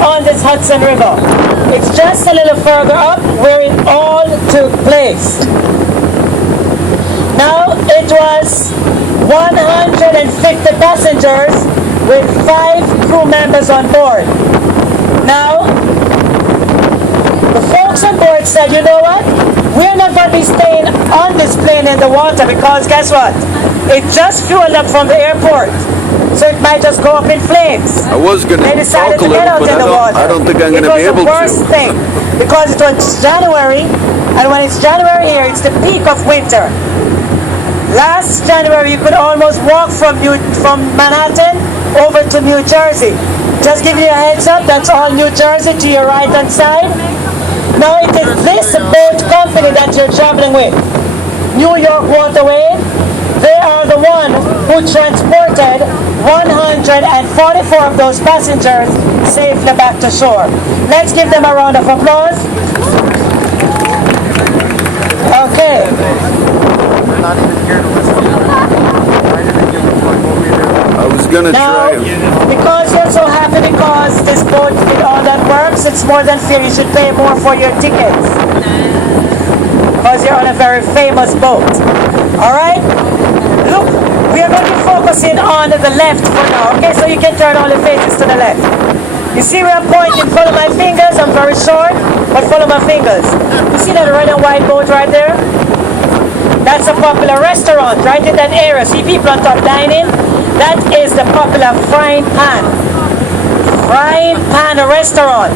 on this Hudson River. It's just a little further up where it all took place. Now, it was 150 passengers with 5 crew members on board. Now, the folks on board said, you know what? We're not going to be staying on this plane in the water because guess what? It just fueled up from the airport. So it might just go up in flames. I was going to talk a little, but I don't think I'm going to be able to. It was the worst thing because it was January, and when it's January here, it's the peak of winter. Last January, you could almost walk from Manhattan over to New Jersey. Just give you a heads up, that's all New Jersey to your right hand side. Now it is this boat company that you're traveling with, New York Waterway. They are the one who transported 144 of those passengers safely back to shore. Let's give them a round of applause. Okay. I was going to try. Because you're so happy because this boat did all that works, it's more than fair. You should pay more for your tickets. Because you're on a very famous boat. Alright? Look, we are going to be focusing on the left for now. Okay, so you can turn all the faces to the left. You see where I'm pointing? Follow my fingers. I'm very short, but follow my fingers. You see that red and white boat right there? That's a popular restaurant right in that area. See people on top dining? That is the popular Frying Pan. Frying Pan restaurant.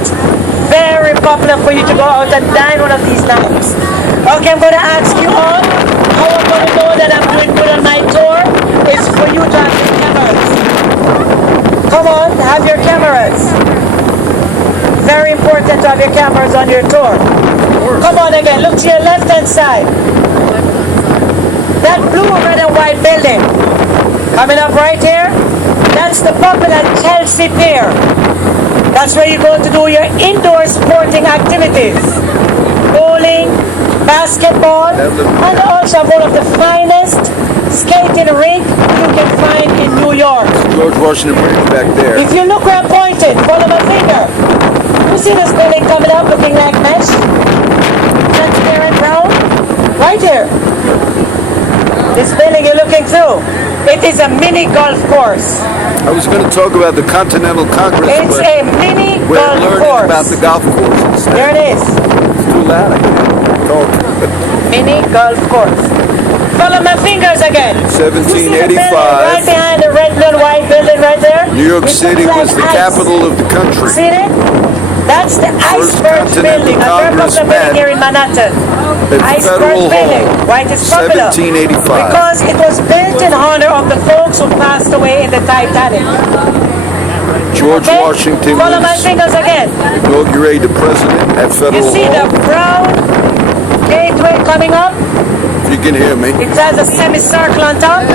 Very popular for you to go out and dine one of these nights. Okay, I'm going to ask you all, how I'm going to know that I'm doing good on my tour is for you to have your cameras. Come on, have your cameras. Very important to have your cameras on your tour. Come on again, look to your left hand side. That blue, red and white building coming up right here, that's the popular Chelsea Pier. That's where you go to do your indoor sporting activities. Bowling, basketball, and also one of the finest skating rink you can find in New York. George Washington Bridge back there. If you look where I'm pointed, follow my finger. You see this building coming up looking like mesh? Transparent brown? Right here. This building you're looking through, it is a mini golf course. I was going to talk about the Continental Congress. It's a mini we're golf learning course. About the golf course instead. There it is. It's too loud. I can't talk. Mini golf course. Follow my fingers again. 1785. Right behind the red and white building right there. New York City was the capital of the country. See it? That's the Iceberg building, a very popular building here in Manhattan. Iceberg building. Why it is popular? 1785. Because it was built in honor of the folks who passed away in the Titanic. George Washington Follow my fingers again. inaugurated president at Federal You see Hall. the brown gateway coming up? You can hear me. It has a semicircle on top.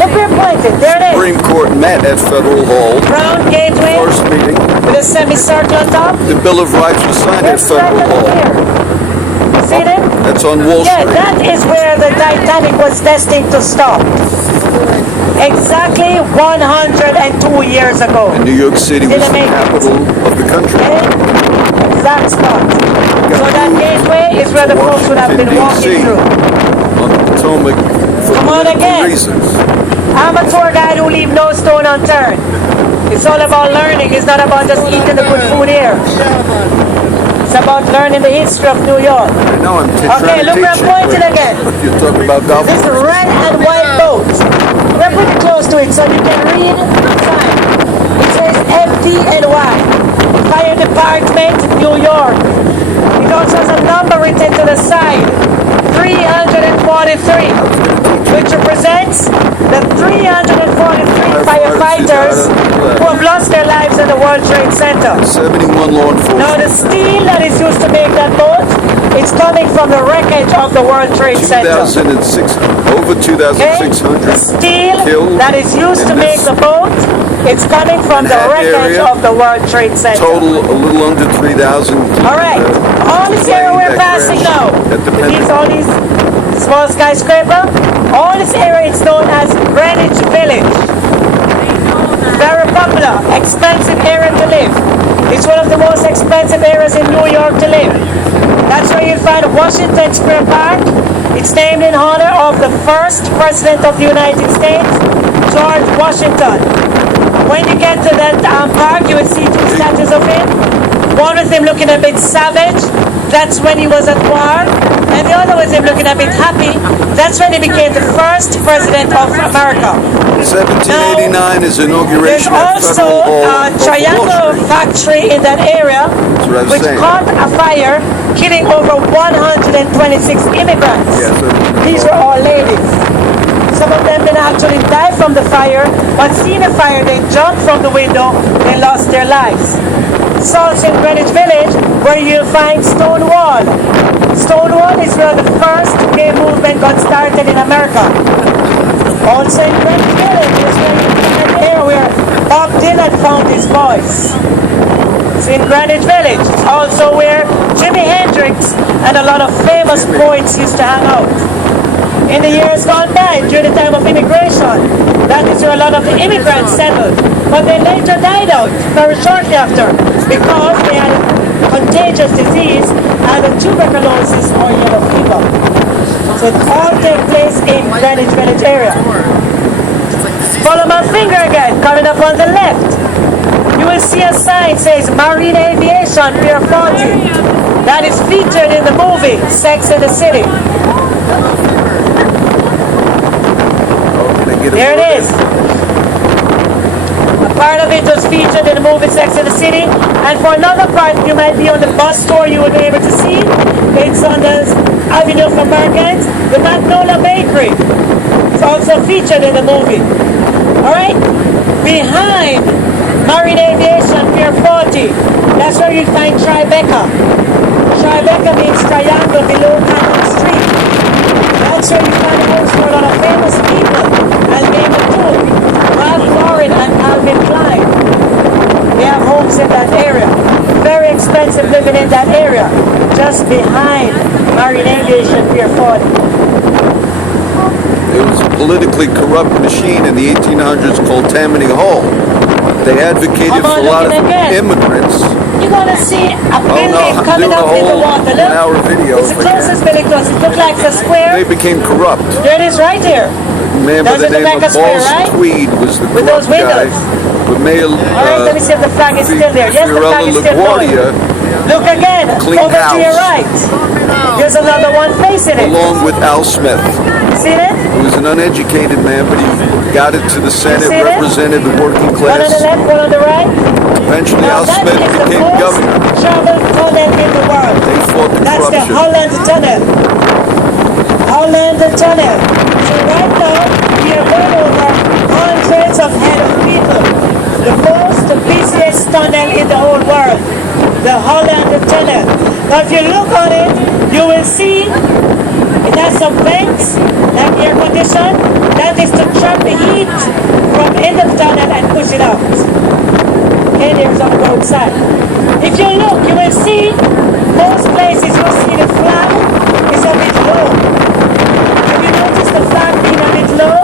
Look where you're pointed. There it is. Supreme Court met at Federal Hall. Brown gateway First meeting. with a semicircle on top. The Bill of Rights was signed at Just right Federal up Hall. here. See it? That's on Wall Yeah, Street. that is where the Titanic was destined to stop. Exactly 102 years ago. And New York City was Didn't the make it. capital of the country. Okay? Exact spot. So that gateway is where the folks would have been walking through. On the Potomac for Come on political again. reasons. I'm a tour guide who leave no stone unturned. It's all about learning. It's not about just eating the good food here. It's about learning the history of New York. I know I'm Okay, look where I'm pointing again. You're talking about golf. This red and white boat. We're pretty close to it so you can read the sign. It says FDNY, Fire Department, New York. It also has a number written to the side, 343, which represents the 343 firefighters who have lost their lives in the World Trade Center. 71 law enforcement. Now the steel that is used to make that boat, it's coming from the wreckage of the World Trade Center. 2006, over 2,600 The steel killed that is used to in make this the boat, it's coming from the wreckage area. of the World Trade Center. total a little under 3,000. All right, all this area we're passing now, all these small skyscraper, all this area is known as Greenwich Village. Very popular, expensive area to live. It's one of the most expensive areas in New York to live. That's where you'll find Washington Square Park. It's named in honor of the first president of the United States, George Washington. When you get to that park, you will see two statues of him. One with him looking a bit savage. That's when he was at war. And the other was him looking a bit happy. That's when he became the first president of America. 1789 is inauguration at Federal Hall. There's also a triangle factory in that area, which caught a fire, killing over 126 immigrants. Yes, these were all ladies. Some of them didn't actually die from the fire, but seeing the fire, they jumped from the window, they lost their lives. It's also in Greenwich Village, where you'll find Stonewall. Stonewall is where the first gay movement got started in America. Also in Greenwich Village is where you find an area where Bob Dylan found his voice. It's in Greenwich Village. It's also where Jimi Hendrix and a lot of famous poets used to hang out. In the years gone by, during the time of immigration, that is where a lot of the immigrants settled. But they later died out very shortly after because they had a contagious disease, either tuberculosis or yellow fever. So it all takes place in Greenwich Village area. Follow my finger again, coming up on the left. You will see a sign says Marine Aviation Pier 40. That is featured in the movie Sex and the City. There it is. A part of it was featured in the movie Sex and the City, and for another part you might be on the bus tour, you will be able to see. It's on the Avenue of Americans, the Magnolia Bakery. It's also featured in the movie. Alright? Behind Marine Aviation Pier 40, that's where you find Tribeca. Tribeca means triangle below Cannon Street. That's where you find a house for a lot of famous people. I'll name it two. Ralph Lauren and Calvin Klein. They have homes in that area. Very expensive living in that area. Just behind Marine Aviation Pier 40. It was a politically corrupt machine in the 1800s called Tammany Hall. They advocated for a lot of immigrants. You're going to see a building coming up in the water. Look, it's the closest building to us. It looks like a square. They became corrupt. There it is right here. A man by the name of Balls Tweed was the corrupt guy. But Alright, let me see if the flag is still there. Yes, the flag is still there. Look again, over to your right. There's another one facing it. Along with Al Smith. See it? He was an uneducated man, but he got it to the Senate, represented the working One on class. the left, one on the right. Eventually, Al Smith became governor. Travel tunnel in the world. They fought the That's corruption. the Holland Tunnel. Holland Tunnel. So right now, we are going over hundreds of head of people. The most busiest tunnel in the whole world. The Holland Tunnel. Now if you look on it, you will see it has some vents, like air condition. That is to trap the heat from in the tunnel and push it out. Okay, there's on the road side. If you look, you will see most places you'll see the flag is a bit low. Have you noticed the flag being a bit low?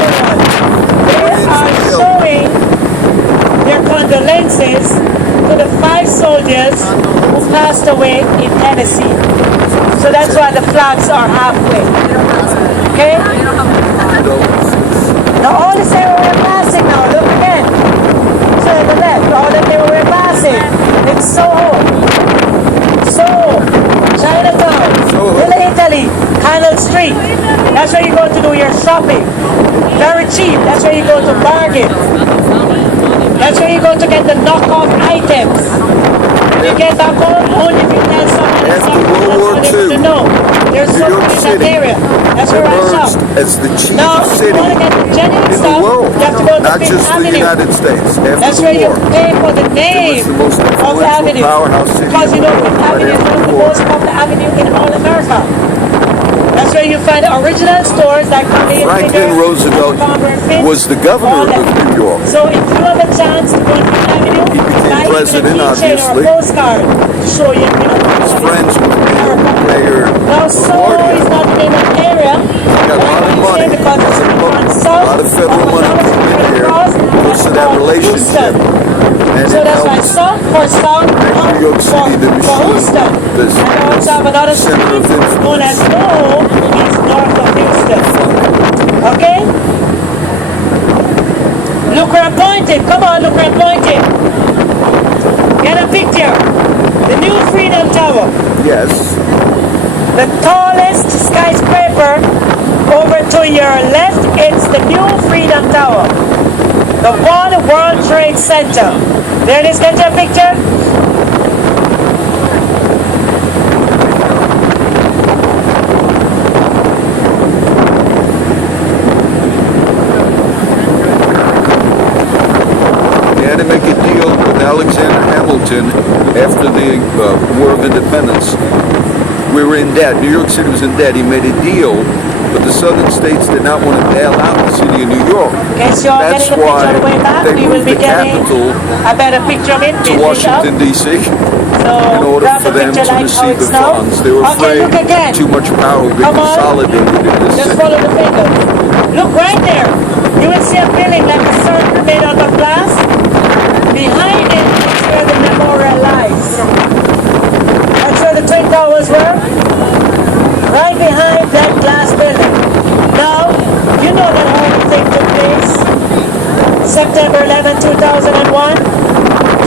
They are showing their condolences to the 5 soldiers who passed away in Tennessee. So that's why the flags are halfway. Okay? Now all the same we're passing now, look again. So to the left, all the same we're passing. It's Soho. Soho. Chinatown. Little Italy. Canal Street. That's where you go to do your shopping. Very cheap. That's where you go to bargain. That's where you go to get the knockoff items. You get back home only if you tell someone that's World War to II, know. There's New York something in that City area. That's where I shop. It's the cheapest Now, if city you want to get the genuine in the stuff, world, you have to go to not Fifth just the Avenue. United States. After That's the where you war, pay for the it name was the most of the influential avenue. powerhouse city Because you know in the Fifth world, Avenue is right one of after the the war. most popular avenue in all America. That's where you find original stores like Franklin Roosevelt was the governor of New York. So if you have a chance to go to Fifth Avenue, He became buy president, even a keychain or obviously. a postcard to show you, His friends with Mayor now, Soho is not the name of the area. got a lot of money, Because it's on a south, lot of federal money coming in here, puts it that called relationship. Houston. And So it that's why helps South for South, New York City, the for machine, Houston. this And I also have another center of street known as influence. NoHo, is north of Houston. Okay? Look where I'm pointing. Come on, look where I'm pointing. Get a picture. The new Freedom Tower. Yes. The tallest skyscraper over to your left, it's the new Freedom Tower. The One World Trade Center. There it is, get your picture. They had to make a deal with Alexander Hamilton after the War of Independence. We were in debt. New York City was in debt. He made a deal, but the southern states did not want to bail out the city of New York. Okay, so you're That's getting a picture why of the way back. they We will moved be the getting capital a better picture of it. to Washington, D.C. So in order grab for the them picture to like how receive the it's now. funds. They were Okay, afraid look again. too much power would be Come on. consolidated in this Just city. follow the fingers. Look right there. You will see a building like a circle made out of glass. Behind it is where the memorial lies. That's where the Twin Towers were. Right behind that glass building. Now, you know that whole thing took place. September 11, 2001.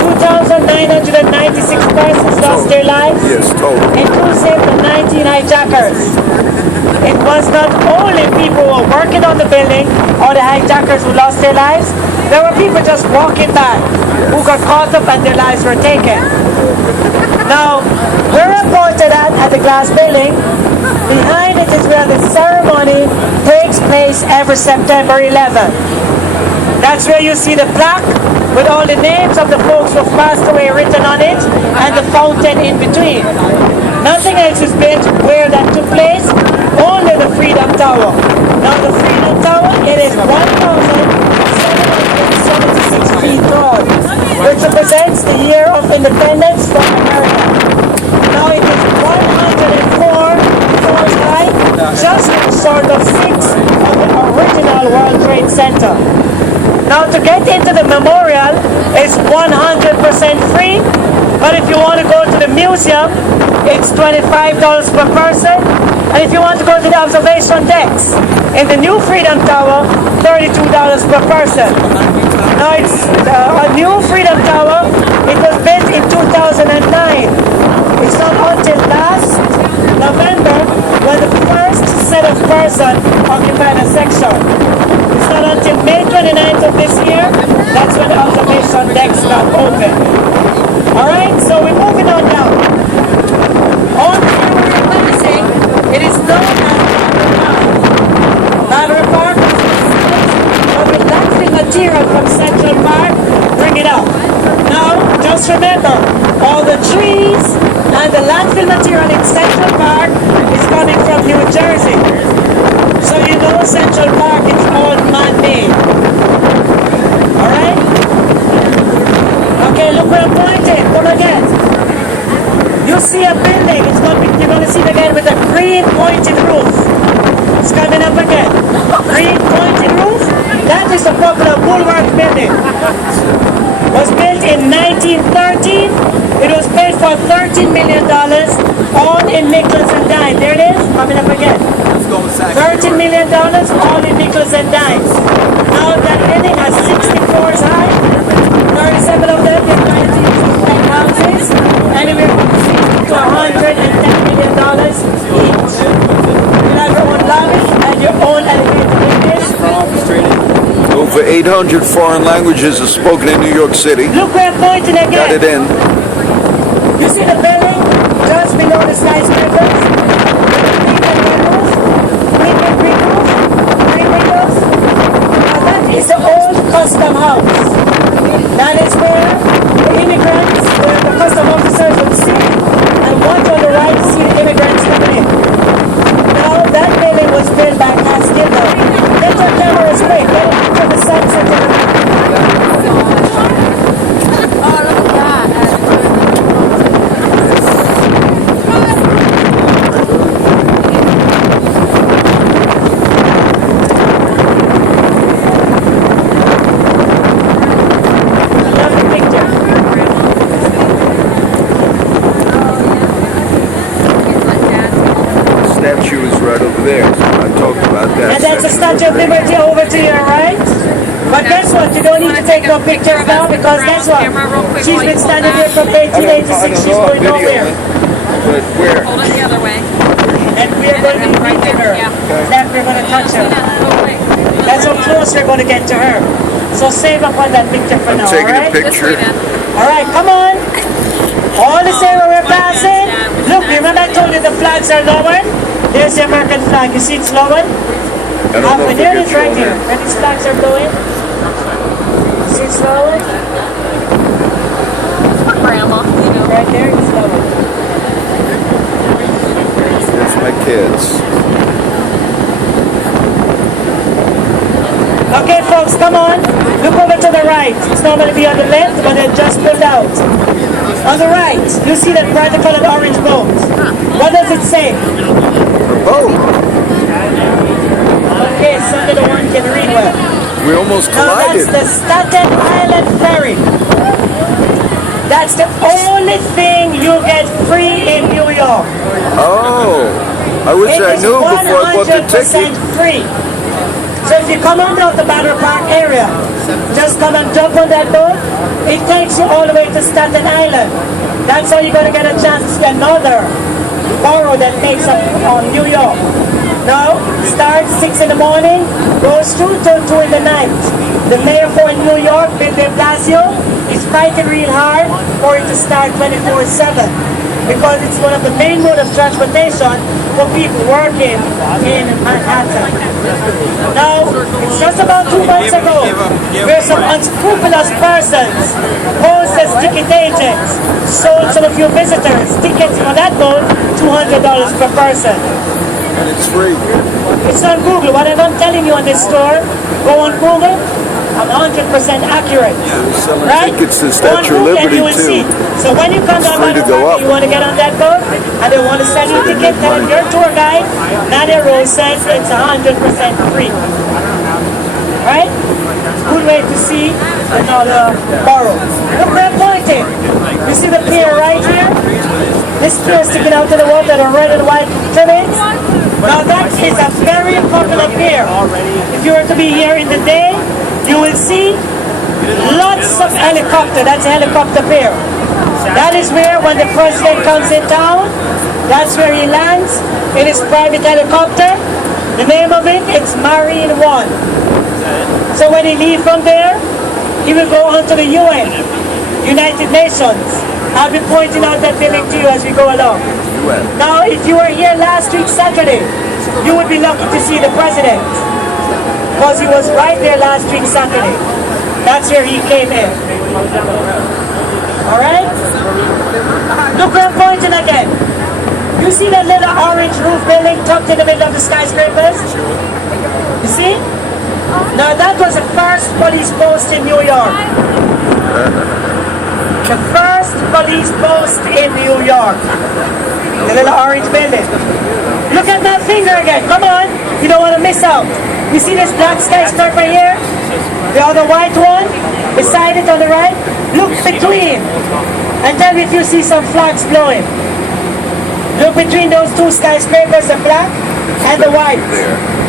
2,996 persons lost their lives. Yes, totally. Inclusive the 19 hijackers. It was not only people who were working on the building or the hijackers who lost their lives. There were people just walking by who got caught up and their lives were taken. Now, we're reported at the glass building. Behind it is where the ceremony takes place every September 11. That's where you see the plaque with all the names of the folks who have passed away written on it and the fountain in between. Nothing else is built where that took place, only the Freedom Tower. Now the Freedom Tower, it is 1,776 feet tall, which represents the year of independence from America. Now it is 104 floors high, just sort of 6 of the original World Trade Center. Now to get into the memorial is 100% free, but if you want to go to the museum, it's $25 per person, and if you want to go to the observation decks in the new Freedom Tower, $32 per person. Now it's a new Freedom Tower. It was built in 2009. It's not until last November when the first set of persons occupied a section. It's not until May 29th of this year, that's when the observation decks got open. Alright, so we're moving on now. On February 26th, it is known as Battery Park, but with landfill material from Central Park, bring it up. Now, just remember, all the trees and the landfill material in Central Park is coming from New Jersey. So you know Central Park is all man-made. Alright? Okay, look where I'm pointing. Come again. You see a building, you're going to see it again with a green pointed roof. It's coming up again. Green pointed roof. That is the popular Woolworth building. Was built in 1913. It was built for $13 million, all in nickels and dimes. There it is, coming up again. $13 million, all in nickels and dimes. Now that building has 60 floors high, 37 of them in 19 houses, anywhere from $60 to $110 million each. You have your own lobby and your own elevator business. Over 800 foreign languages are spoken in New York City. Look where I'm pointing again. Got it in. You see the building just below the skyscrapers? Green roof, green windows. Now that is the old custom house. That is where the immigrants, where the custom officers would sit and watch on the right to see the immigrants coming in. Now that building was built by Castillo. Get your cameras quick. Get it to the sunset. Statue of Liberty over to your right. But guess what? You don't need to take no pictures now because guess what? She's been standing here from 1886. She's going nowhere. But where? Hold it the other way. And we're going to be meeting her. That we're going to touch her. That's how close we're going to get to her. So save up on that picture for now, Taking a alright? picture. Alright, come on. All the same where we're passing. Look, remember I told you the flags are lowered? There's the American flag. You see it's lowered? I don't know if There it it is gets you right on here. there. Where these flags are blowing. See it's lowered? For grandma, you know. Right there, it's lowered. There's my kids. Okay, folks, come on. Look over to the right. It's normally be on the left, but it just pulled out. On the right, you see that bright colored orange boat. What does it say? Oh, Okay, some little one can read well. we almost Now that's collided. the Staten Island Ferry. That's the only thing you get free in New York. Oh, I wish I It is knew before I bought the 100% ticket. free. So if you come on down to Battle Park area, just come and jump on that boat. It takes you all the way to Staten Island. That's how you're going to get a chance to see another borough that makes up on New York. Now, starts 6 in the morning, goes through till 2 in the night. The mayor for New York, Bill de Blasio, is fighting real hard for it to start 24/7 because it's one of the main mode of transportation for people working in Manhattan. Now, it's just about 2 months ago where some unscrupulous persons posed as ticket agents sold some of you visitors tickets on that boat, $200 per person. And it's free. It's on Google. Whatever I'm telling you on this store, go on Google. I'm 100% accurate. Selling Right? tickets to Go on Statue of Google and Liberty you will see. too. So when you come down free to go up. you want to get on that boat and they want to sell you a ticket, tell them your tour guide, Nadia Rose says it's 100% free. Right? Good way to see another borough. Look where I'm pointing. You see the pier right here? This pier sticking out to the water, the red and white trimmings. Now that is a very popular pier. If you were to be here in the day, you will see lots of helicopter. That's a helicopter pier. That is where when the president comes in town, that's where he lands in his private helicopter. The name of it, it's Marine One. So when he leaves from there, he will go on to the UN, United Nations. I'll be pointing out that building to you as we go along. Now, if you were here last week Saturday, you would be lucky to see the president because he was right there last week Saturday. That's where he came in. All right? Look where I'm pointing again. You see that little orange roof building tucked in the middle of the skyscrapers? You see? Now that was the first police post in New York. The first police post in New York. The little orange building. Look at that finger again. Come on. You don't want to miss out. You see this black skyscraper here? The other white one? Beside it on the right? Look between. And tell me if you see some flags blowing. Look between those two skyscrapers, the black and the white.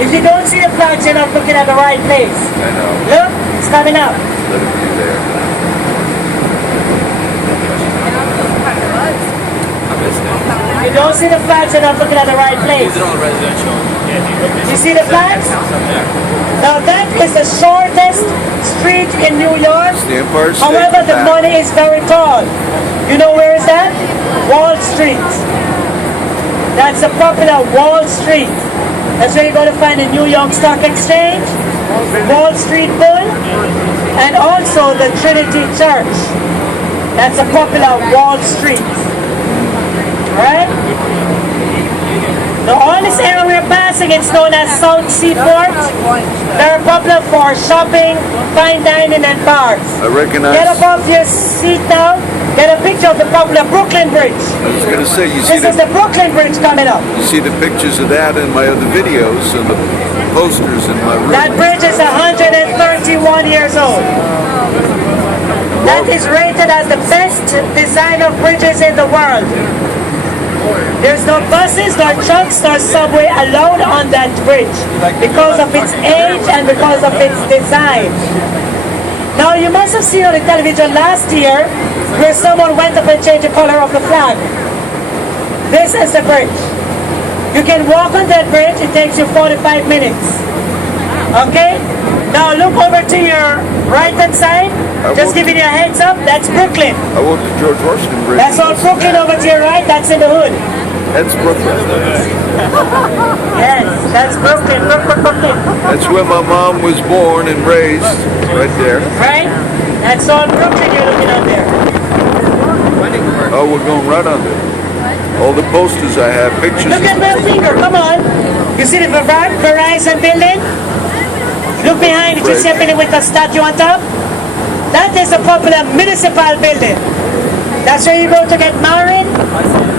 If you don't see the flags, you're not looking at the right place. I know. Look, it's coming up. Let it be there. If you don't see the flags, you're not looking at the right place. You see the flags? Now that is the shortest street in New York. The Empire State However, the Back. money is very tall. You know where is that? Wall Street. That's a popular Wall Street. That's where you're going to find the New York Stock Exchange, Wall Street Bull, and also the Trinity Church. That's a popular Wall Street. Alright? Now all this area we're passing, it's known as South Seaport. They're popular for shopping, fine dining, and bars. I recognize. Get up off your seat now. Get a picture of the popular Brooklyn Bridge. I was going to say, you see This is the Brooklyn Bridge coming up. you see the pictures of that in my other videos and the posters in my room. That bridge is 131 years old. That is rated as the best design of bridges in the world. There's no buses, nor trucks, nor subway allowed on that bridge because of its age and because of its design. Now you must have seen on the television last year where someone went up and changed the color of the flag. This is the bridge. You can walk on that bridge, it takes you 45 minutes. Okay? Now look over to your right hand side. Just giving you a heads up, that's Brooklyn. I walked the George Washington Bridge. That's all Brooklyn over to your right, that's in the hood. That's Brooklyn. Yes, that's Brooklyn. Brooklyn. That's where my mom was born and raised, right there. Right? That's all Brooklyn you're looking at there. Oh, we're going right under. All the posters I have, pictures. Look at my finger, come on. You see the Verizon building? Look behind it, you see a building with a statue on top? That is a popular municipal building. That's where you go to get married.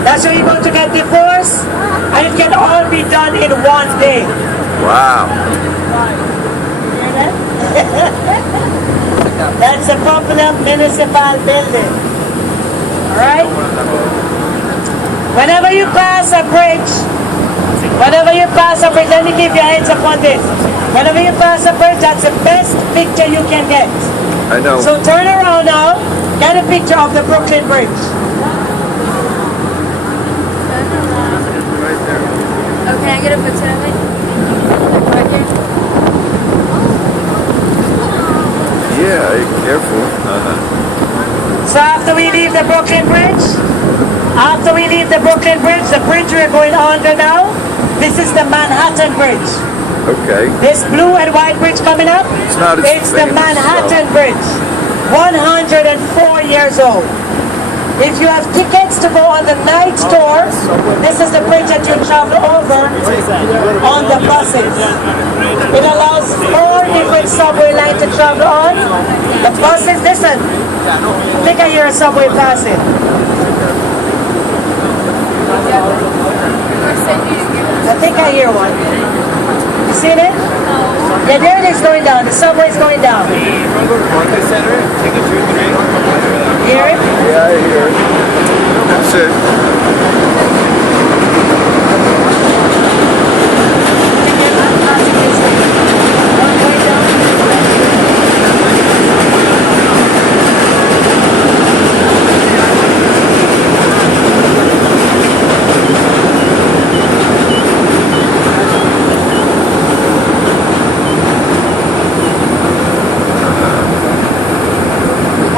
That's where you go to get divorced. And it can all be done in one day. Wow. That's a popular municipal building. Alright? Whenever you pass a bridge, let me give you a heads up on this. Whenever you pass a bridge, that's the best picture you can get. I know. So turn around now, get a picture of the Brooklyn Bridge. Right there. Okay, I get a picture of it. Right here. Yeah, careful. So after we leave the Brooklyn Bridge, the bridge we're going under now, this is the Manhattan Bridge. Okay. This blue and white bridge coming up, It's not as it's the famous, Manhattan Bridge. 104 years old. If you have tickets to go on the night tour, this is the bridge that you travel over on the buses. It allows 4 different subway lines to travel on. The buses, listen, I think I hear a subway passing. I think I hear one. You seen it? Yeah, there it is going down. The subway's going down. Hear it? Yeah, I hear it. That's it.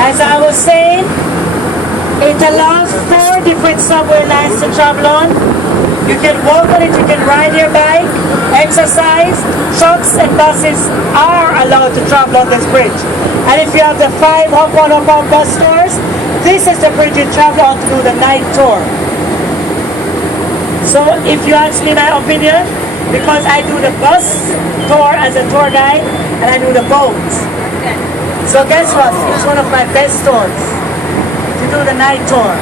As I was saying, it allows 4 different subway lines to travel on. You can walk on it, you can ride your bike, exercise. Trucks and buses are allowed to travel on this bridge. And if you have the 5 hop-on bus tours, this is the bridge you travel on to do the night tour. So if you ask me my opinion, because I do the bus tour as a tour guide and I do the boat. So guess what? It's one of my best tours to do the night tour.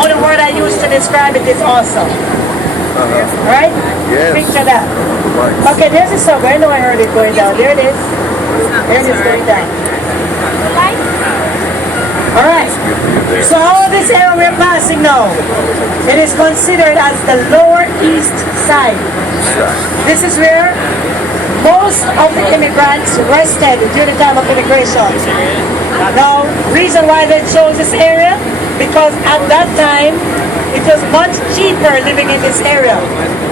Only word I use to describe it is awesome. Right? Yes. Picture that. Right. Okay, there's a subway. I know I heard it going down. There it is. There it is going down. Alright. So all this area we're passing now, it is considered as the Lower East Side. This is where most of the immigrants rested during the time of immigration. Now, reason why they chose this area, because at that time, it was much cheaper living in this area.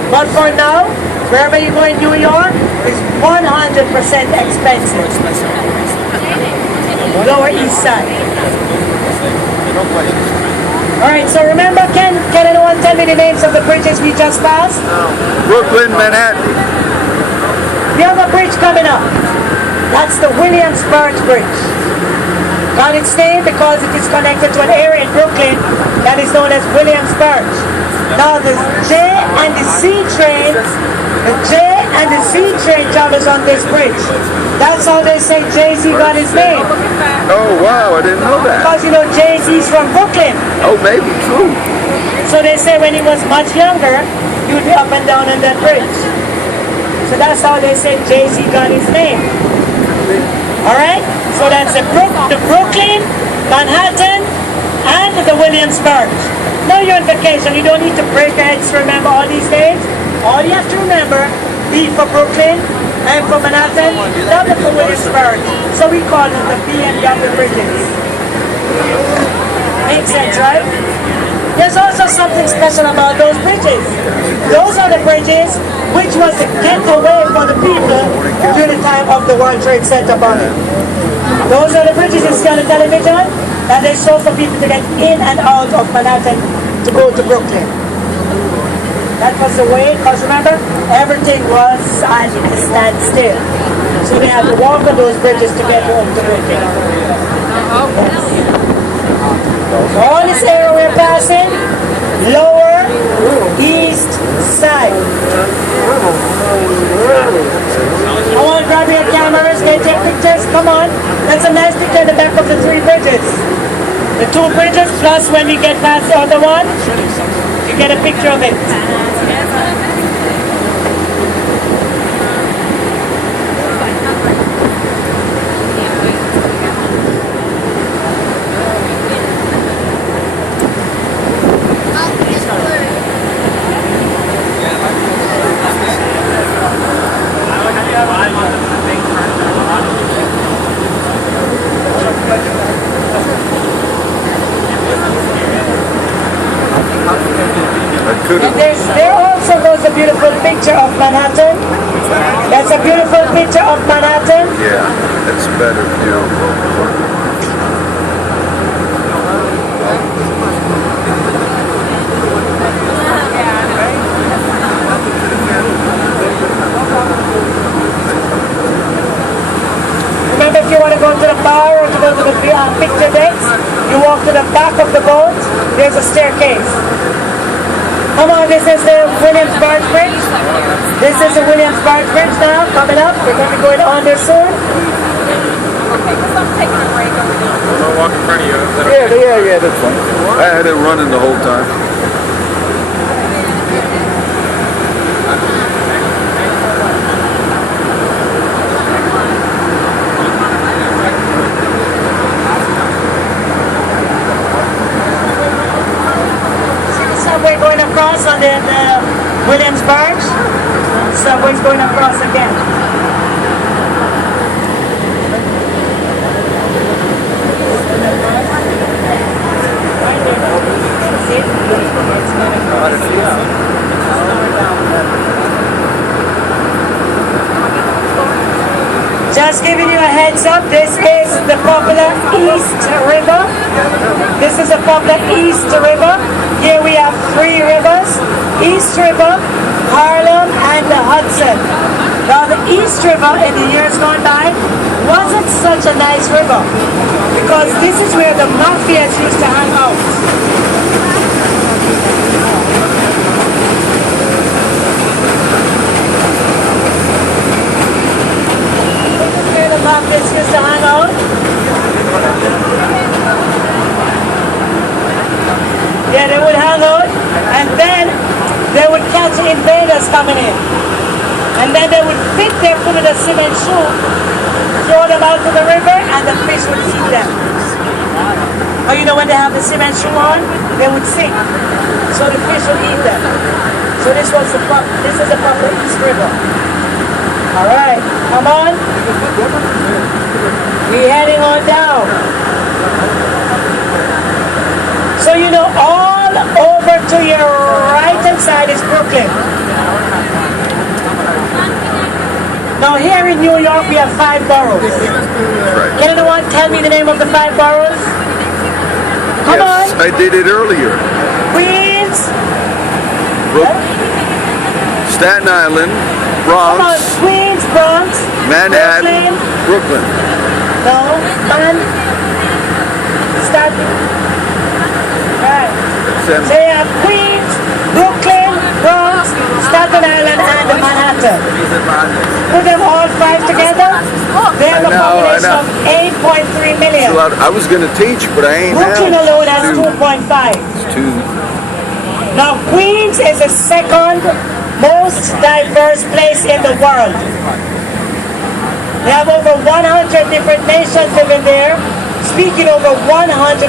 But for now, wherever you go in New York, it's 100% expensive. Lower East Side. Alright, so remember, can anyone tell me the names of the bridges we just passed? Brooklyn, Manhattan. We have a bridge coming up. That's the Williamsburg Bridge. Got its name because it is connected to an area in Brooklyn that is known as Williamsburg. Now the J and the C train travels on this bridge. That's how they say Jay-Z got his name. Oh, wow, I didn't know that. Because you know Jay-Z's from Brooklyn. Oh, maybe, true. So they say when he was much younger, he would be up and down on that bridge. So that's how they say Jay-Z got his name. Alright? So that's the Brooklyn, Manhattan, and the Williamsburg. Now you're on vacation, you don't need to break your heads to remember all these names. All you have to remember, B for Brooklyn, M for Manhattan, W for Williamsburg. So we call them the B and W bridges. Makes sense, right? There's also something special about those bridges. Those are the bridges which was the getaway for the people during the time of the World Trade Center bombing. Those are the bridges you see on the television that they show for people to get in and out of Manhattan to go to Brooklyn. That was the way, because remember, everything was at a standstill. So they had to walk on those bridges to get home to Brooklyn. All this area we're passing, lower east side. I want to grab your cameras, can you take pictures? Come on. That's a nice picture in the back of the three bridges. The two bridges, plus when we get past the other one, you get a picture of it. Could've. And there also goes a beautiful picture of Manhattan. That's a beautiful picture of Manhattan. Yeah, that's better view. Remember, if you want to go to the bar or to go to the picture decks, you walk to the back of the boat, there's a staircase. Come on, this is the Williamsburg Bridge. This is the Williamsburg Bridge now, coming up. We're going to be going on there soon. Okay, because I'm taking a break over there. I'll walk in front of you. Is that okay? Yeah, that's fine. I had it running the whole time. Subway going across on the Williamsburg. Subway's going across again. Just giving you a heads up, this is the popular East River. This is the popular East River. Here we have three rivers, East River, Harlem, and the Hudson. Now the East River in the years gone by wasn't such a nice river because this is where the mafias used to hang out. Where the mafias used to hang out. Yeah, they would hang out, and then they would catch invaders coming in. And then they would fit their foot in a cement shoe, throw them out to the river, and the fish would eat them. Or you know when they have the cement shoe on, they would sink. So the fish would eat them. So this is the proper East River. Alright, come on. We're heading on down. So you know all over to your right hand side is Brooklyn. Now here in New York we have 5 boroughs. Right. Can anyone tell me the name of the 5 boroughs? Come Yes, on. I did it earlier. Queens. Staten Island, Come on. Bronx, Queens, Bronx, Manhattan, Brooklyn. No, and start. Right. So you have Queens, Brooklyn, Bronx, Staten Island, and Manhattan. Put them all 5 together, they have a population of 8.3 million. I was going to teach, but I ain't Brooklyn now. alone has 2.5. It's too. Now Queens is the second most diverse place in the world. They have over 100 different nations living there. speaking over 120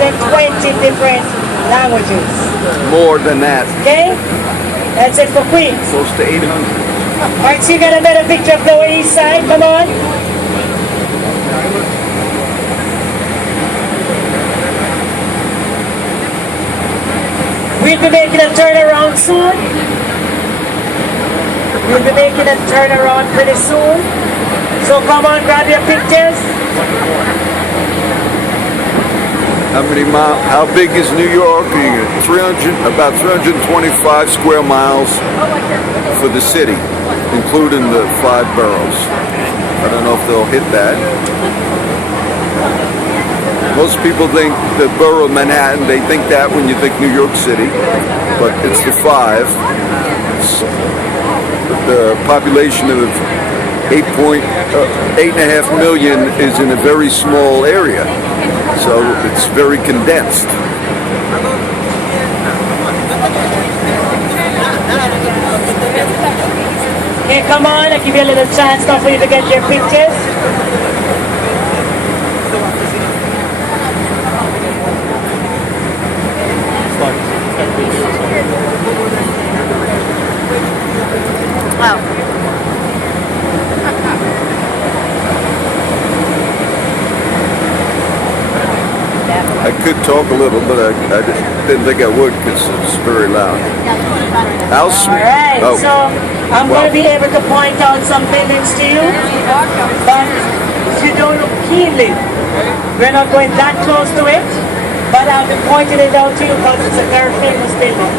different languages. More than that. Okay? That's it for Queens. Close to 800. Alright, so you got another picture of Lower East Side. Come on. We'll be making a turnaround soon. We'll be making a turnaround pretty soon. So come on, grab your pictures. How big is New York? 300, about 325 square miles for the city, including the 5 boroughs. I don't know if they'll hit that. Most people think the borough of Manhattan, they think that when you think New York City, but it's the 5. The population of 8.5 million is in a very small area, so it's very condensed. Okay, come on, I'll give you a little chance now for you to get your pictures. I could talk a little, but I didn't think I would because it's very loud. Alright, so I'm going to be able to point out some buildings to you, but if you don't look keenly, we're not going that close to it, but I'll be pointing it out to you because it's a very famous building.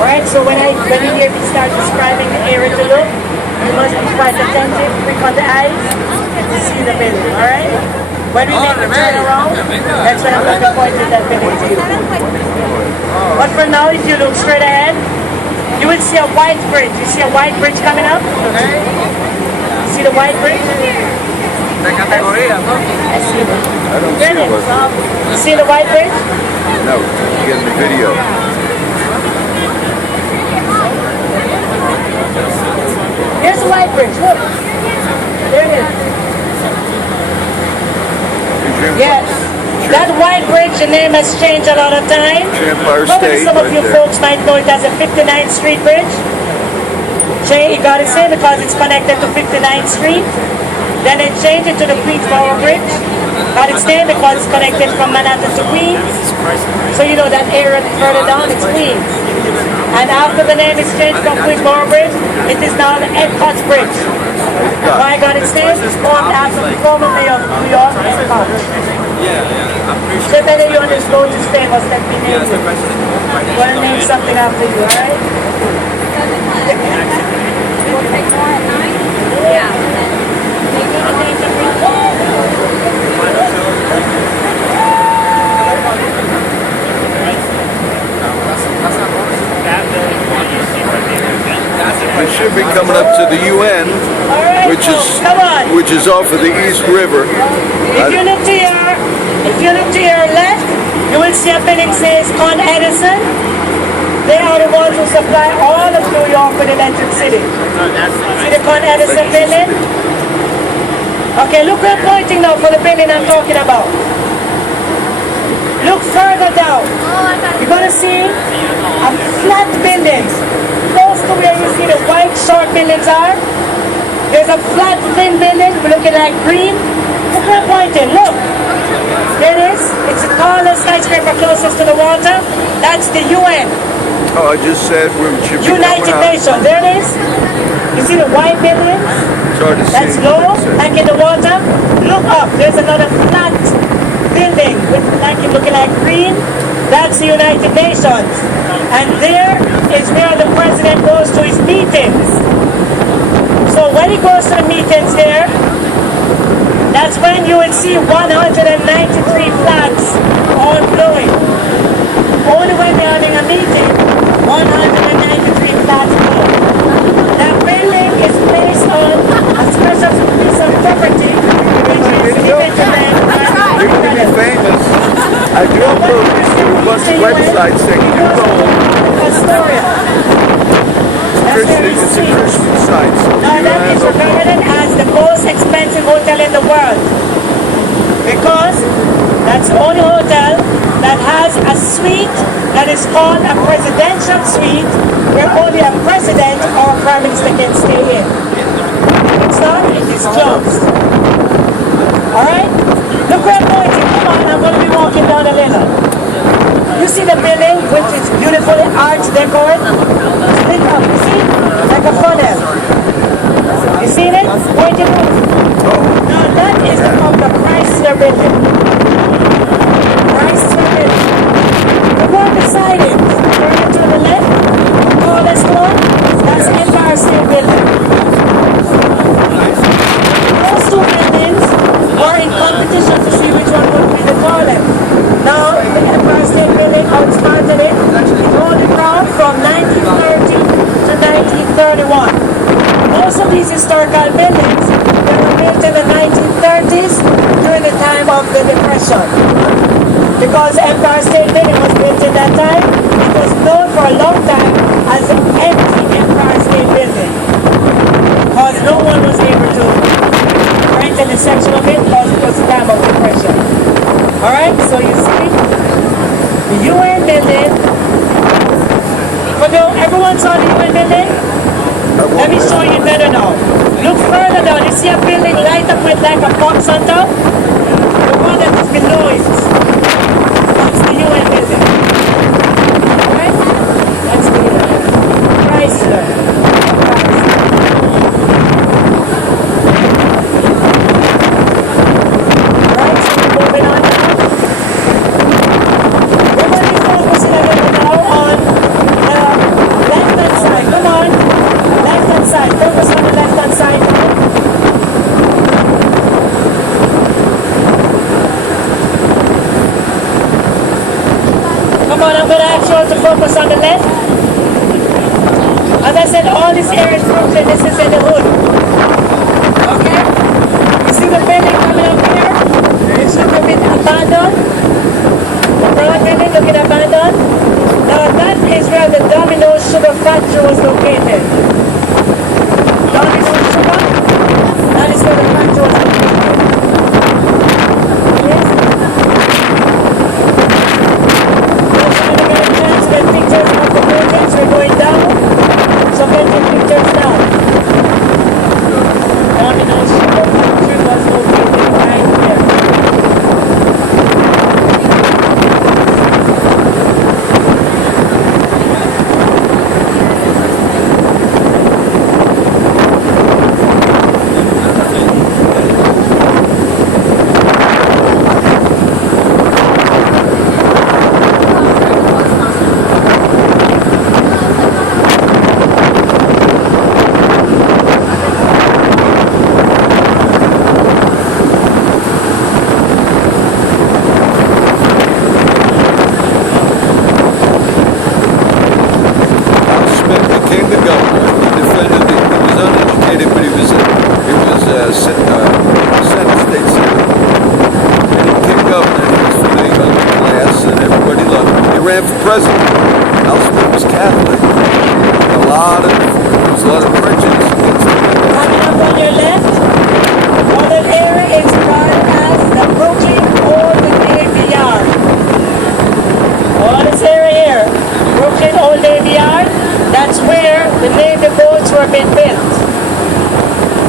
Alright, so when you hear me start describing the area to look, you must be quite attentive, quick on the eyes, to see the building, alright? When we make the turnaround, that's when I'm going to point at that building to you. But for now, if you look straight ahead, you will see a white bridge. You see a white bridge coming up? See the white bridge? I don't see Really? what. You see the white bridge? No, you get in the video. Here's the white bridge. Look. There it is. Yes. That white bridge, the name has changed a lot of time. Empire Probably State some of right you there. folks might know it as a 59th Street Bridge. It got its name because it's connected to 59th Street. Then they changed it to the Queensboro Bridge. Got its name because it's connected from Manhattan to Queens. So you know that area further down, it's Queens. And after the name is changed from Queensboro Bridge, it is now the Edcott's Bridge. Why got its name? It's formed after the former mayor of New York, Edcott. So if any of you on this road is famous, let me name you. We'll name something after you, alright? We should be coming up to the UN, Alright, which come on. is off of the East River. If you look to your left, you will see a building says Con Edison. They are the ones who supply all of New York with electricity. See the Con Edison building? Okay, look where I'm pointing now for the building I'm talking about. Look further down. You're gonna see a flat building close to where you see the white short buildings are. There's a flat thin building looking like green. Look where I'm pointing, look. There it is. It's the tallest skyscraper closest to the water. That's the UN. Oh, I just said we should be United coming up. Nations. There it is. You see the white building? It's hard to see. That's low, like in the water. Look up. There's another flat building with looking like green. That's the United Nations. And there is where the president goes to his meetings. So when he goes to the meetings there, that's when you will see 193 flags all blowing. Only when they're having a meeting, 193 flags blow. That building is based on a special piece of property which is given to them by the You're going to be president. famous. I do a bunch of websites that you know. Astoria. That's where we It's a see. Christian site. So Now you that is have regarded as the most expensive hotel in the world because That's the only hotel that has a suite that is called a presidential suite where only a president or a prime minister can stay in. It's not, it is closed. Alright? Look where I'm going to. Come on, I'm going to be walking down a little. You see the building with its beautifully art decor? Look up, you see? Like a funnel. You seen it? Point it out. Now that is from the Chrysler building. Chrysler building. You go beside it. Turn it to the left. The tallest one. That's Empire State Building. Those two buildings were in competition to see which one would be the tallest. Now the Empire State Building outsmarted it. It held it down from 1930 to 1931. Most of these historical buildings were built in the 1930s during the time of the Depression. Because Empire State Building was built in that time, it was known for a long time as the empty Empire State Building. Because no one was able to rent any section of it because it was the time of Depression. Alright, so you see, the UN building, everyone saw the UN building? Let me show you better now. Look further down. You see a building light up with like a box on top? The one that is below it. That's the UN building. Right? That's the UN. Chrysler. Right? Moving on now. We're going to be focusing a little now on the left-hand side. Come on. Left-hand side. Focus on the left-hand side. Come on, I'm going to ask you all to focus on the left. As I said, all this area is Brooklyn. This is in the hood. Okay? You see the building coming up here? It's looking a bit abandoned. The broad building looking abandoned. Now that is where the Domino's Sugar Factory was located. Domino's Sugar? That is where the factory was located. Yes? We're trying to get a chance to get pictures of the buildings. We're going down. So get the pictures now. Domino's Sugar Factory was located right here. President. Al Smith was Catholic. There was a lot of prejudice against him. Coming up on your left, all that area is called as the Brooklyn Old Navy Yard. All this area here, Brooklyn Old Navy Yard, that's where the Navy boats were being built.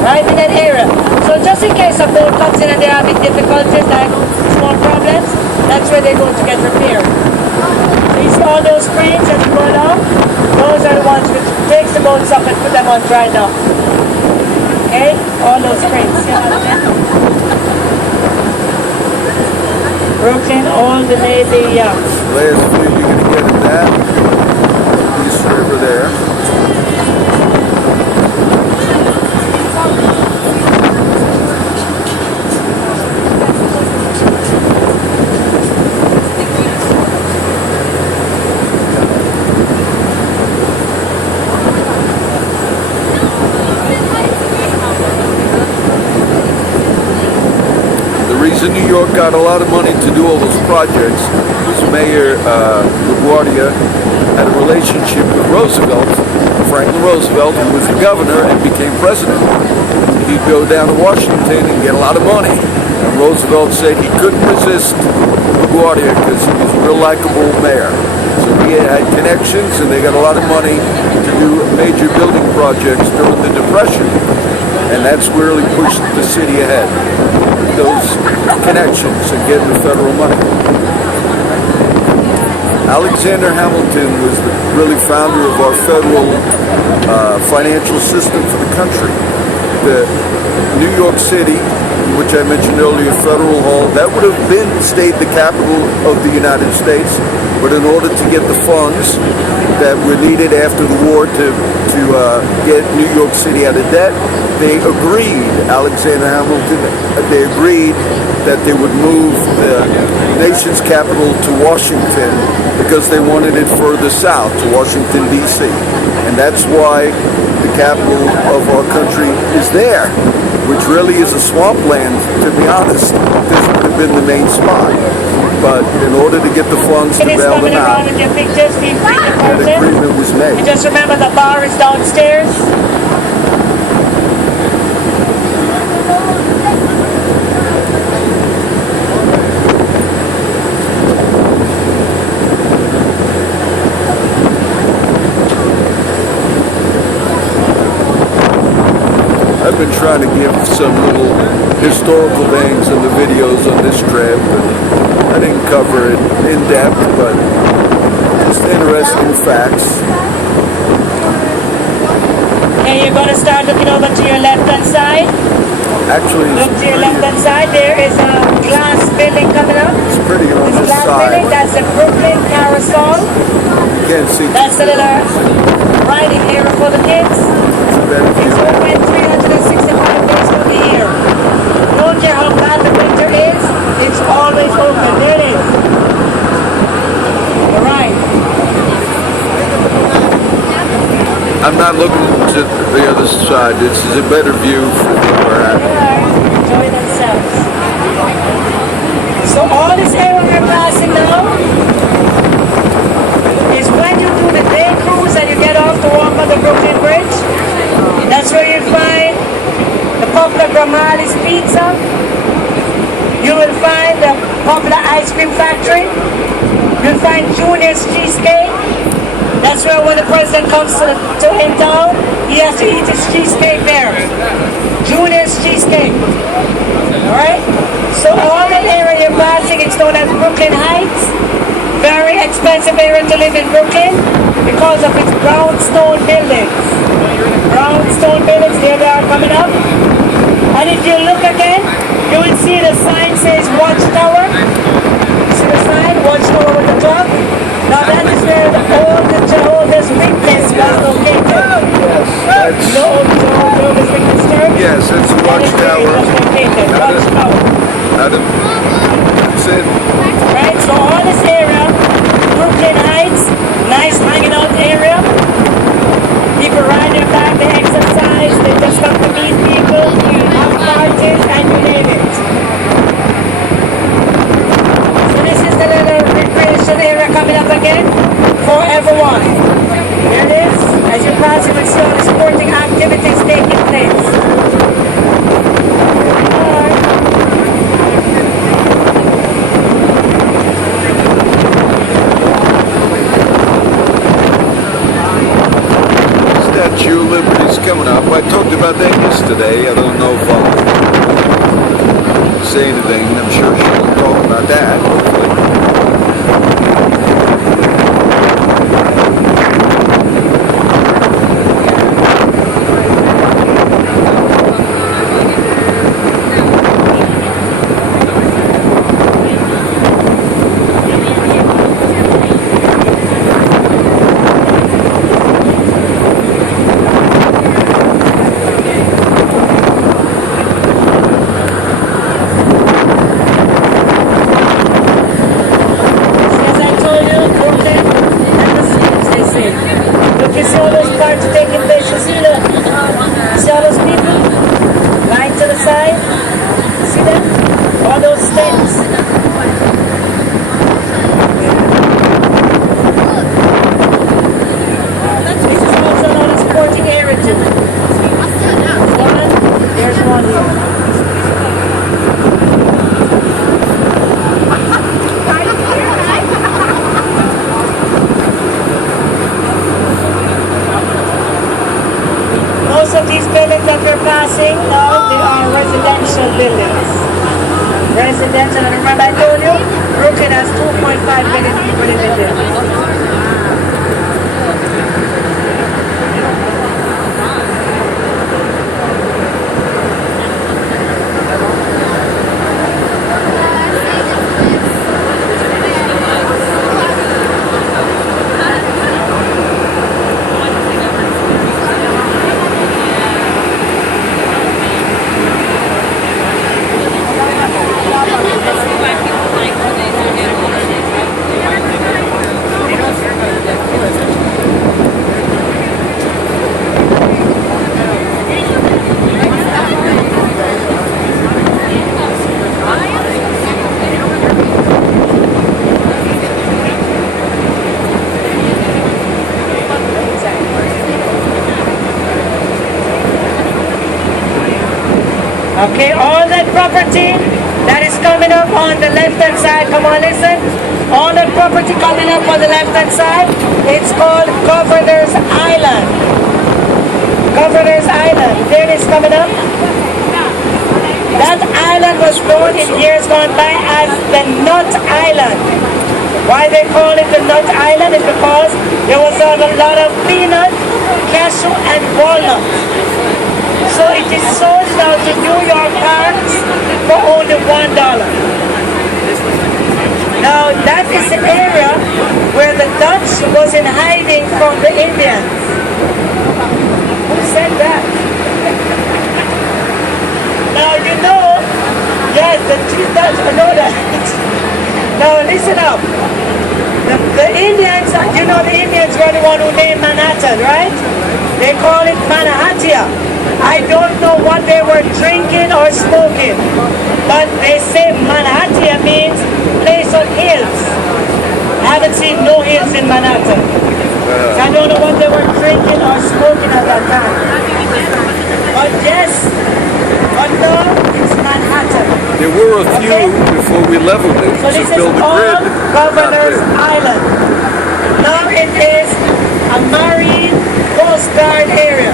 Right in that area. So just in case a boat comes in and they're having difficulties, like small problems, that's where they go to get repaired. You see all those cranes that go along? Those are the ones which takes the boats up and put them on dry dock. Okay? All those cranes. See all of them? Brooklyn Old Navy Yacht. Last view you're going to get at that. East River there. New York got a lot of money to do all those projects was Mayor LaGuardia had a relationship with Roosevelt, Franklin Roosevelt, who was the governor and became president. He'd go down to Washington and get a lot of money. And Roosevelt said he couldn't resist LaGuardia because he was a real likable mayor. So he had connections, and they got a lot of money to do major building projects during the Depression. And that's really pushed the city ahead, those connections and getting the federal money. Alexander Hamilton was the really founder of our federal financial system for the country. The New York City, which I mentioned earlier, Federal Hall, that would have stayed the capital of the United States, but in order to get the funds that were needed after the war to get New York City out of debt, they agreed, Alexander Hamilton, they agreed that they would move the nation's capital to Washington because they wanted it further south, to Washington, D.C. And that's why the capital of our country is there, which really is a swampland, to be honest. This would have been the main spot. But in order to get the funds to bail them out, with your pictures, be free to that purchase. agreement was made. And just remember the bar is downstairs. I've been trying to give some little historical things in the videos on this trip, but I didn't cover it in depth, but just interesting facts. And you're going to start looking over to your left-hand side. Actually, Look to your left-hand side. There is a glass building coming up. it's pretty on This this glass side. building, that's the Brooklyn Carousel. You can't see That's the little riding area for the kids. that It's open 365 days for the year. Don't care how bad the winter is, it's always open. There it is. All right. I'm not looking to the other side. This is a better view from where we're at. Enjoy themselves. So all this area we're passing now is when you do the day cruise and you get off to walk on the Brooklyn Bridge. That's where you find the popular Gramali's Pizza. You will find the popular ice cream factory. You'll find Junior's Cheesecake. That's where when the president comes to in town, he has to eat his cheesecake there. Junior's Cheesecake. Alright? So all that area you're passing, it's known as Brooklyn Heights. Very expensive area to live in Brooklyn because of its brownstone buildings. Brownstone buildings, there they are coming up. And if you look again, you will see the sign says Watchtower. See the sign, Watchtower with the clock? Now that is where the oldest Jehovah's Witness was located. Yes, The old Jehovah's Witness church. yes, it's a That is where it watchtower. was located, Watchtower. That's it. Right, so all this area, Brooklyn Heights, nice hanging out area. People ride their bike, they exercise, they just come to meet people, have parties, and you name it. So this is the little recreation area coming up again for everyone. There it is. As you pass, you will see all the sporting activities taking place. There we are. buildings. Residential, and remember I told you, Brooklyn has 2.5 million people in it. Okay, all that property that is coming up on the left-hand side, come on, listen. All that property coming up on the left-hand side, it's called Governor's Island. Governor's Island. There it is coming up. That island was known in years gone by as the Nut Island. Why they call it the Nut Island is because there was a lot of peanut, cashew, and walnut. So it is sold now to New York parks for only $1. Now that is the area where the Dutch was in hiding from the Indians. Who said that? Now you know, yes, the two Dutch, I know that. Now listen up. The Indians, you know the Indians were the one who named Manhattan, right? They call it Manhattan. I don't know what they were drinking or smoking, but they say Manhattan means place on hills. I haven't seen no hills in Manhattan. So I don't know what they were drinking or smoking at that time. But yes, but now it's Manhattan. There were a few before we leveled it So to this build is a all grid. Governor's Island. Now it is a marine coast guard area.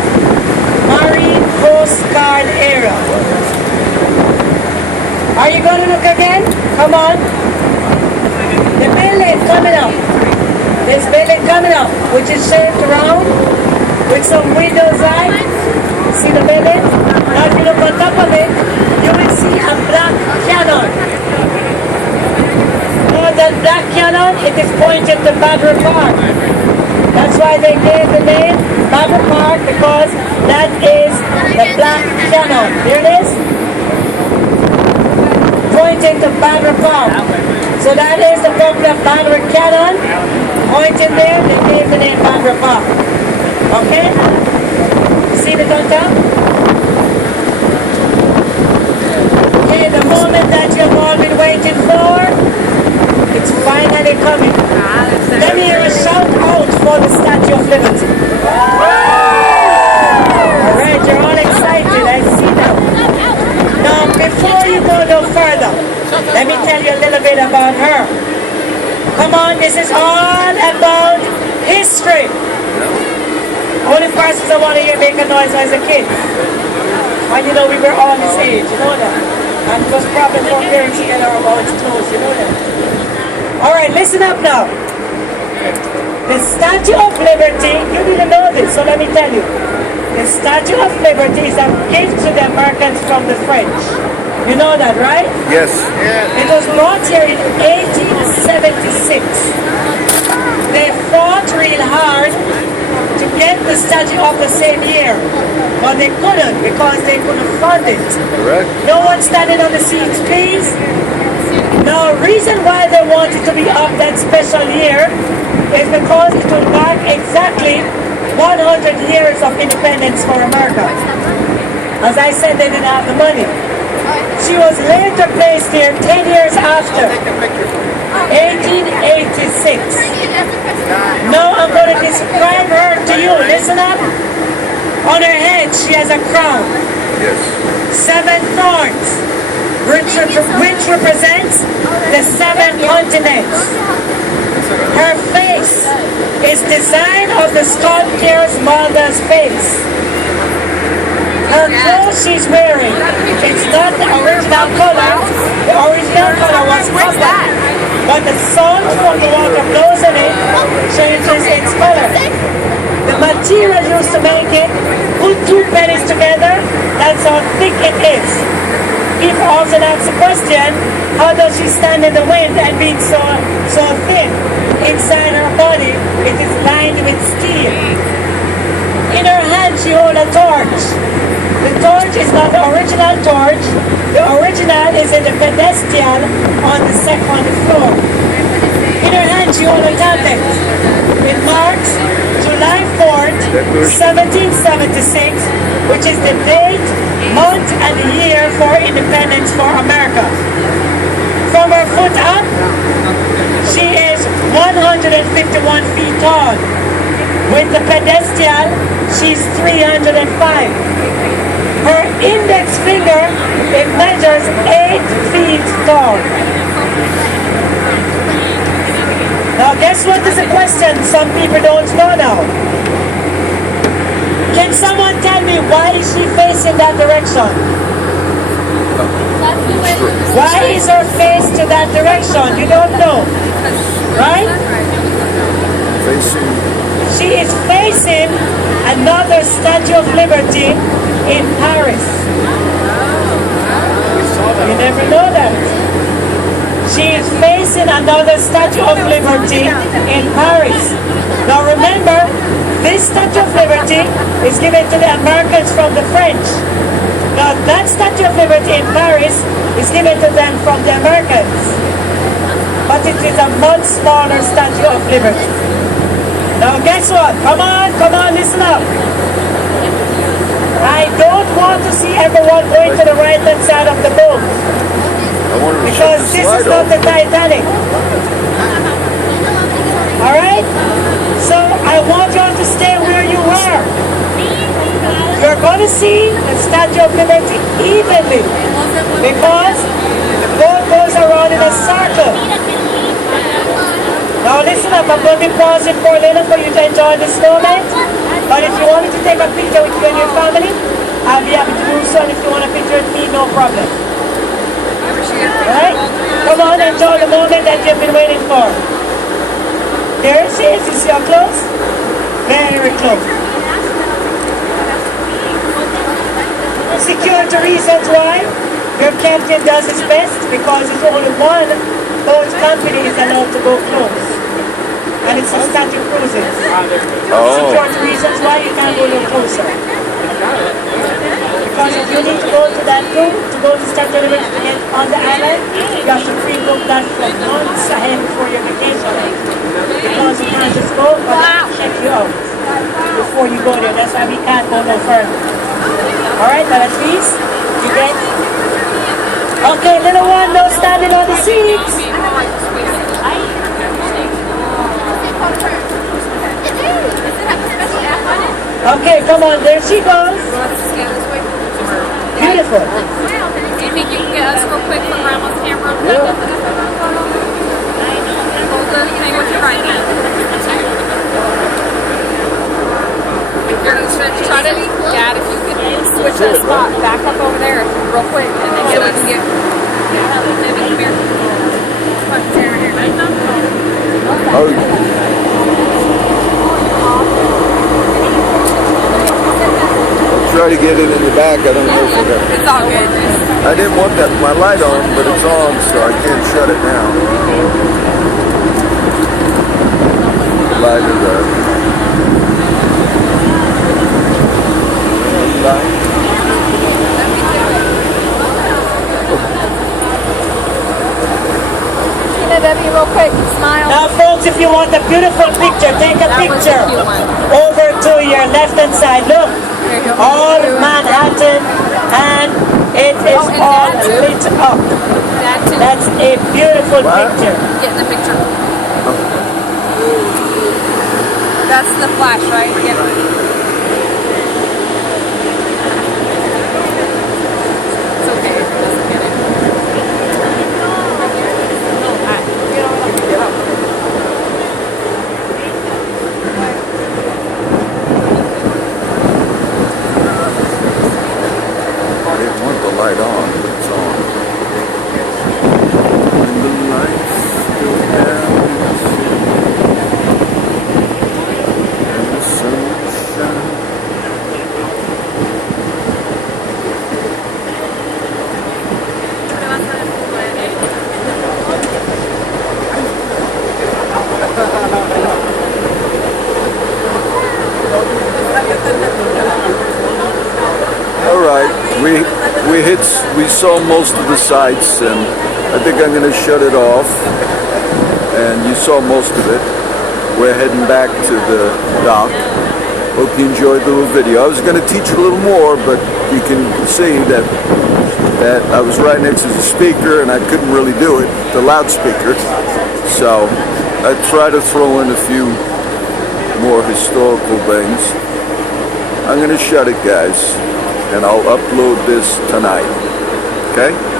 Marine Coast Guard area. Are you going to look again? Come on. The building coming up. This building coming up, which is shaped round with some windows eye. See the building? Now if you look on top of it, you will see a black cannon. Now that black cannon, it is pointed to Badger Park. That's why they gave the name Badger Park, because that is the black cannon. There it is. Pointing to Badger Park. So that is the popular Badger cannon. Pointing there, they gave the name Badger Park. Okay? See the on top? Okay, the moment that you've all been waiting for, it's finally coming. Let me hear a shout out for the Statue of Liberty. Alright, you're all excited, I see that. Now, before you go no further, let me tell you a little bit about her. Come on, this is all about history. Only persons I want to hear make a noise as a kid. And you know we were all this age, you know that. And it was probably comparing together about clothes, you know that. Alright, listen up now. The Statue of Liberty, you didn't know this, so let me tell you. The Statue of Liberty is a gift to the Americans from the French. You know that, right? Yes. It was brought here in 1876. They fought real hard to get the statue up the same year, but they couldn't because they couldn't fund it. Correct. No one standing on the seats, please. Now, reason why they wanted to be up that special year is because it would mark exactly 100 years of independence for America. As I said, they didn't have the money. She was later placed here 10 years after, 1886. Now I'm going to describe her to you. Listen up. On her head, she has a crown. Yes. 7 thorns, which represents the 7 continents. Her face is design of the sculptor's mother's face. Her clothes she's wearing, it's not the original color. The original color was copper. But the salt from the water blows on it changes its color. The material used to make it, put two pennies together, that's how thick it is. People often ask the question, how does she stand in the wind and being so thin? Inside her body, it is lined with steel. In her hand, she holds a torch. The torch is not the original torch. The original is in the pedestal on the second floor. In her hand, she holds a tablet. It marks July 4th, 1776, which is the date, month, and year for independence for America. From her foot up, she is 151 feet tall. With the pedestal, she's 305. Her index finger, it measures 8 feet tall. Now guess what is a question some people don't know now? Can someone tell me why is she facing that direction? Why is her face to that direction? You don't know, right? She is facing another Statue of Liberty in Paris. You never know that. She is facing another Statue of Liberty in Paris. Now remember, this Statue of Liberty is given to the Americans from the French. Now that Statue of Liberty in Paris is given to them from the Americans. But it is a much smaller Statue of Liberty. Now guess what? Come on, listen up. I don't want to see everyone going to the right hand side of the boat. Because this is not the Titanic. Alright? So I want you all to stay where you are. You're going to see the Statue of Liberty evenly. Because the boat goes around in a circle. Now listen up, I'm going to be pausing for a little for you to enjoy this moment. But if you want me to take a picture with you and your family, I'll be happy to do so. And if you want a picture with me, no problem. Alright? Come on, enjoy the moment that you've been waiting for. There she is, you see how close? Very close. Security reasons why your captain does his best, because it's only one boat company is allowed to go close. And it's a static cruises. Security reasons why you can't go no closer. Because if you need to go to that room, to go to Statue of Liberty to get on the island, you have to pre-book that from months ahead before your vacation. Because you can't just go, but they check you out before you go there. That's why we can't go no further. Alright, now at least you get. Okay, little one, no standing on the seats. Okay, come on, there she goes. Beautiful. Do you think you can get us real quick for Grandma's camera? Yeah. Hold the thing with your right hand. You're going to try to, Dad, if you could switch that spot back up over there real quick and then get us. Maybe come here. Come Sarah here. Try to get it in the back. I don't know if It's all good. I didn't want that my light on, but it's on, so I can't shut it down. Light is up. Debbie, real quick, smile. Now folks, if you want a beautiful picture, take a picture over to your left hand side. Look, all of Manhattan, and it is all lit up. That's a beautiful picture. Get in the picture. That's the flash, right? Yeah. It's okay. Just get it. we saw most of the sights, and I think I'm going to shut it off. And you saw most of it. We're heading back to the dock. Hope you enjoyed the little video. I was going to teach a little more, but you can see that I was right next to the speaker and I couldn't really do it, the loudspeaker. So I try to throw in a few more historical things. I'm going to shut it, guys, and I'll upload this tonight. Okay?